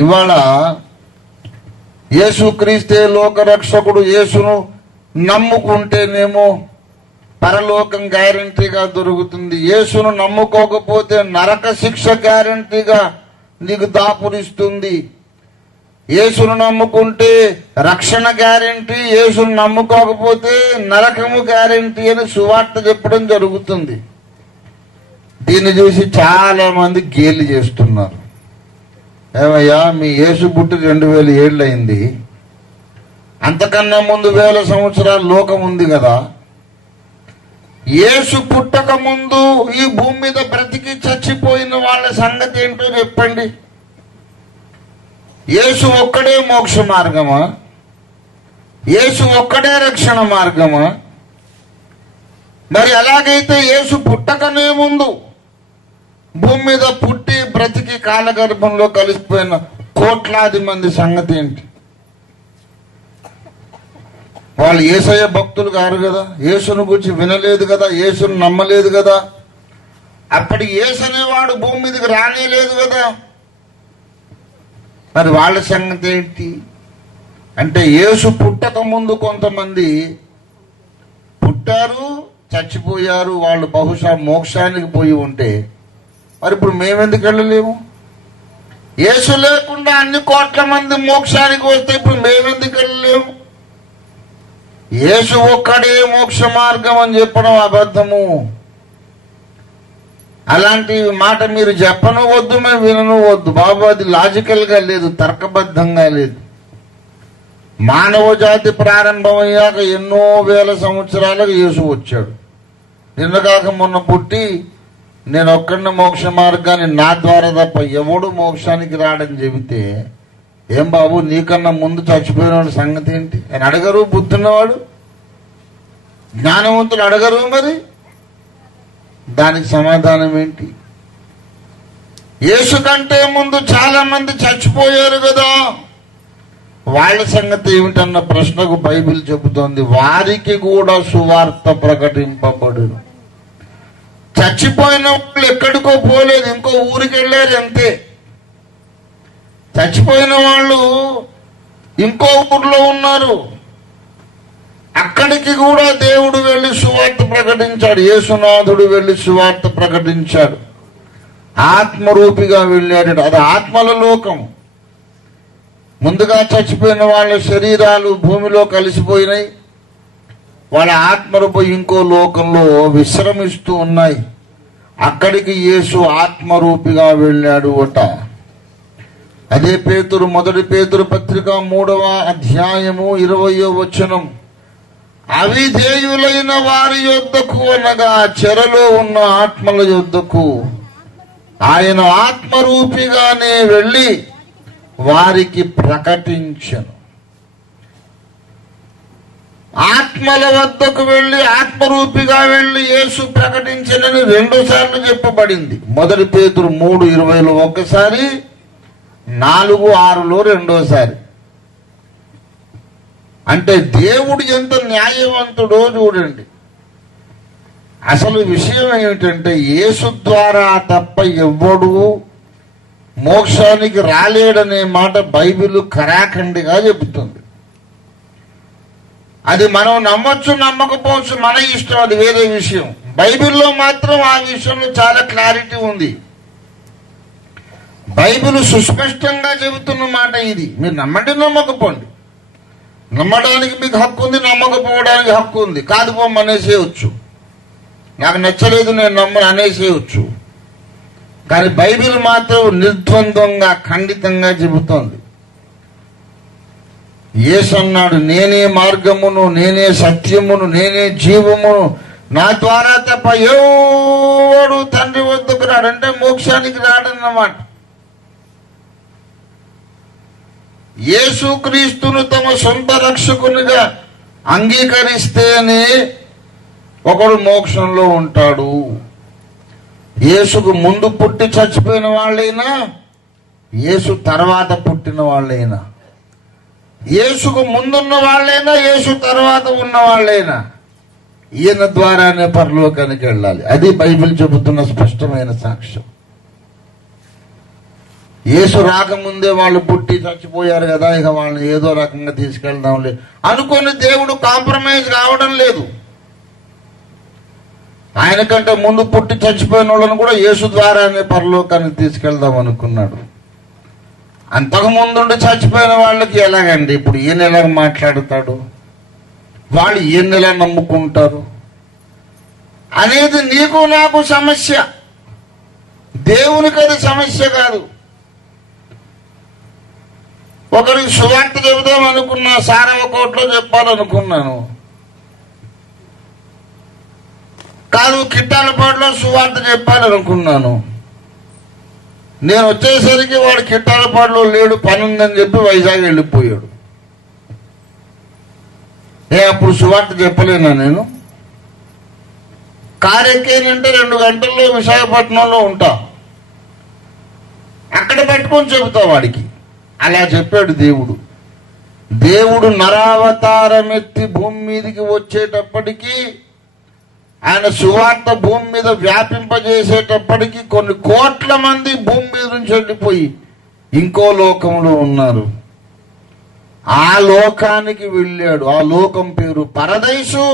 ఇవాళ యేసుక్రీస్తే లోకరక్షకుడు, యేసును నమ్ముకుంటేనేమో పరలోకం గ్యారంటీగా దొరుకుతుంది. యేసును నమ్ముకోకపోతే నరక శిక్ష గ్యారంటీగా నీకు దాపురిస్తుంది. యేసును నమ్ముకుంటే రక్షణ గ్యారంటీ, యేసును నమ్ముకోకపోతే నరకము గ్యారంటీ అని సువార్త చెప్పడం జరుగుతుంది. దీన్ని చూసి చాలా మంది గేలి చేస్తున్నారు. ఏమయ్యా, మీ యేసు పుట్టి 2000 ఏళ్ళు అయింది, అంతకన్నా ముందు 1000 సంవత్సరాల లోకం ఉంది కదా. యేసు పుట్టక ముందు ఈ భూమి మీద బ్రతికి చచ్చిపోయిన వాళ్ళ సంగతి ఏంటో చెప్పండి. యేసు ఒక్కడే మోక్ష మార్గమా? యేసు ఒక్కడే రక్షణ మార్గమా? మరి అలాగైతే యేసు పుట్టకనే ముందు భూమి మీద పుట్టి బ్రతికి కాలగర్భంలో కలిసిపోయిన కోట్లాది మంది సంగతి ఏంటి? వాళ్ళు యేసయ్య భక్తులు కారు కదా, యేసును గురించి వినలేదు కదా, యేసును నమ్మలేదు కదా, అప్పటి యేసు అనేవాడు భూమి మీదకి రానేలేదు కదా. మరి వాళ్ళ సంగతి ఏంటి అంటే, యేసు పుట్టక ముందు కొంతమంది పుట్టారు, చచ్చిపోయారు. వాళ్ళు బహుశా మోక్షానికి పోయి ఉంటే మరి ఇప్పుడు మేమెందుకు వెళ్ళలేము? యేసు లేకుండా అన్ని కోట్ల మంది మోక్షానికి వస్తే ఇప్పుడు మేమెందుకు వెళ్ళలేము? యేసు ఒక్కడే మోక్ష మార్గం అని చెప్పడం అబద్ధము. అలాంటి మాట మీరు చెప్పను వద్దు, మేము వినను వద్దు బాబు. అది లాజికల్ గా లేదు, తర్కబద్ధంగా లేదు. మానవ జాతి ప్రారంభమయ్యాక ఎన్నో వేల సంవత్సరాలకు యేసు వచ్చాడు. నిన్నగాక మొన్న పుట్టి నేను ఒక్కడిని మోక్ష మార్గాన్ని నా ద్వారా తప్ప ఎవడు మోక్షానికి రాడని చెబితే, ఏం బాబు నీకన్నా ముందు చచ్చిపోయిన సంగతి ఏంటి అని అడగరు? బుద్ధున్నవాడు, జ్ఞానవంతులు అడగరు. మరి దానికి సమాధానం ఏంటి? యేసు కంటే ముందు చాలా మంది చచ్చిపోయారు కదా, వాళ్ళ సంగతి ఏమిటన్న ప్రశ్నకు బైబిల్ చెబుతోంది, వారికి కూడా సువార్త ప్రకటింపబడును. చచ్చిపోయిన వాళ్ళు ఎక్కడికో పోలేదు, ఇంకో ఊరికి వెళ్ళారు అంతే. చచ్చిపోయిన వాళ్ళు ఇంకో ఊర్లో ఉన్నారు, అక్కడికి కూడా దేవుడు వెళ్లి సువార్త ప్రకటించాడు. యేసునాథుడు వెళ్లి సువార్త ప్రకటించాడు, ఆత్మరూపిగా వెళ్ళాడు. అది ఆత్మల లోకం. ముందుగా చచ్చిపోయిన వాళ్ళ శరీరాలు భూమిలో కలిసిపోయినాయి, వాళ్ళ ఆత్మలు పోయి ఇంకో లోకంలో విశ్రమిస్తూ ఉన్నాయి. అక్కడికి యేసు ఆత్మరూపిగా వెళ్ళాడు అట. అదే పేతురు, మొదటి పేతురు పత్రిక 3వ అధ్యాయము 20వ వచనం, అవిధేయులైన వారి యొద్దకు అనగా చెరలో ఉన్న ఆత్మల యొద్దకు ఆయన ఆత్మరూపిగానే వెళ్ళి వారికి ప్రకటించను. ఆత్మల వద్దకు వెళ్లి ఆత్మరూపిగా వెళ్లి యేసు ప్రకటించనని 2 సార్లు చెప్పబడింది. మొదటి పేతురు 3:20లో ఒకసారి, 4:6లో రెండోసారి. అంటే దేవుడు ఎంత న్యాయవంతుడో చూడండి. అసలు విషయం ఏమిటంటే, యేసు ద్వారా తప్ప ఎవ్వడు మోక్షానికి రాలేడనే మాట బైబిల్ ఖరాఖండిగా చెబుతుంది. అది మనం నమ్మొచ్చు, నమ్మకపోవచ్చు, మన ఇష్టం, అది వేరే విషయం. బైబిల్లో మాత్రం ఆ విషయంలో చాలా క్లారిటీ ఉంది. బైబిల్ సుస్పష్టంగా చెబుతున్న మాట ఇది. మీరు నమ్మండి, నమ్మకపోండి. నమ్మడానికి మీకు హక్కు ఉంది, నమ్మకపోవడానికి హక్కు ఉంది. కాదు పోమ్ అనేసేయచ్చు, నాకు నచ్చలేదు నేను నమ్మను అనేసేయచ్చు. కానీ బైబిల్ మాత్రం నిర్ద్వంద్వంగా ఖండితంగా చెబుతోంది. యేసు అన్నాడు, నేనే మార్గమును, నేనే సత్యమును, నేనే జీవమును, నా ద్వారా తప్ప ఎవడు తండ్రి వద్దకు రాడు. అంటే మోక్షానికి రాడన్నమాట. యేసుక్రీస్తును తమ సొంత రక్షకునిగా అంగీకరిస్తేనే ఒకడు మోక్షంలో ఉంటాడు. యేసుకు ముందు పుట్టి చచ్చిపోయిన వాళ్ళైనా, యేసు తర్వాత పుట్టిన వాళ్ళైనా, యేసుకు ముందున్న వాళ్ళైనా, యేసు తర్వాత ఉన్న వాళ్ళైనా ఈయన ద్వారానే పరలోకానికి వెళ్ళాలి. అది బైబిల్ చెబుతున్న స్పష్టమైన సాక్ష్యం. యేసు రాకముందే వాళ్ళు పుట్టి చచ్చిపోయారు కదా, ఇక వాళ్ళని ఏదో రకంగా తీసుకెళ్దాంలే అనుకుని దేవుడు కాంప్రమైజ్ కావడం లేదు. ఆయన కంటే ముందు పుట్టి చచ్చిపోయిన వాళ్ళని కూడా యేసు ద్వారానే పరలోకానికి తీసుకెళ్దాం అనుకున్నాడు. అంతకు ముందుండి చచ్చిపోయిన వాళ్ళకి ఎలాగండి ఇప్పుడు ఈయన ఎలాగ మాట్లాడతాడు, వాళ్ళు ఈయన ఎలా నమ్ముకుంటారు అనేది నీకు నాకు సమస్య. దేవునికి అది సమస్య కాదు. ఒకరికి సువార్త చెబుదాం అనుకున్నా, సారవకోట్లో చెప్పాలనుకున్నాను, కాదు కిట్టాలపాడులో సువార్త చెప్పాలనుకున్నాను. నేను వచ్చేసరికి వాడు కిట్టాలపాడులో లేడు, పని ఉందని చెప్పి వైజాగ్ వెళ్ళిపోయాడు. అప్పుడు సువార్త చెప్పలేనా నేను? కారు ఎక్కేనంటే 2 గంటల్లో విశాఖపట్నంలో ఉంటా, అక్కడ పెట్టుకొని చెబుతా వాడికి. అలా చెప్పాడు దేవుడు. దేవుడు నరావతారం ఎత్తి భూమి మీదకి వచ్చేటప్పటికీ, ఆయన సువార్త భూమి మీద వ్యాపింపజేసేటప్పటికి కొన్ని కోట్ల మంది భూమి మీద నుంచి వెళ్ళిపోయి ఇంకో లోకంలో ఉన్నారు. ఆ లోకానికి వెళ్ళాడు. ఆ లోకం పేరు పరదైసు.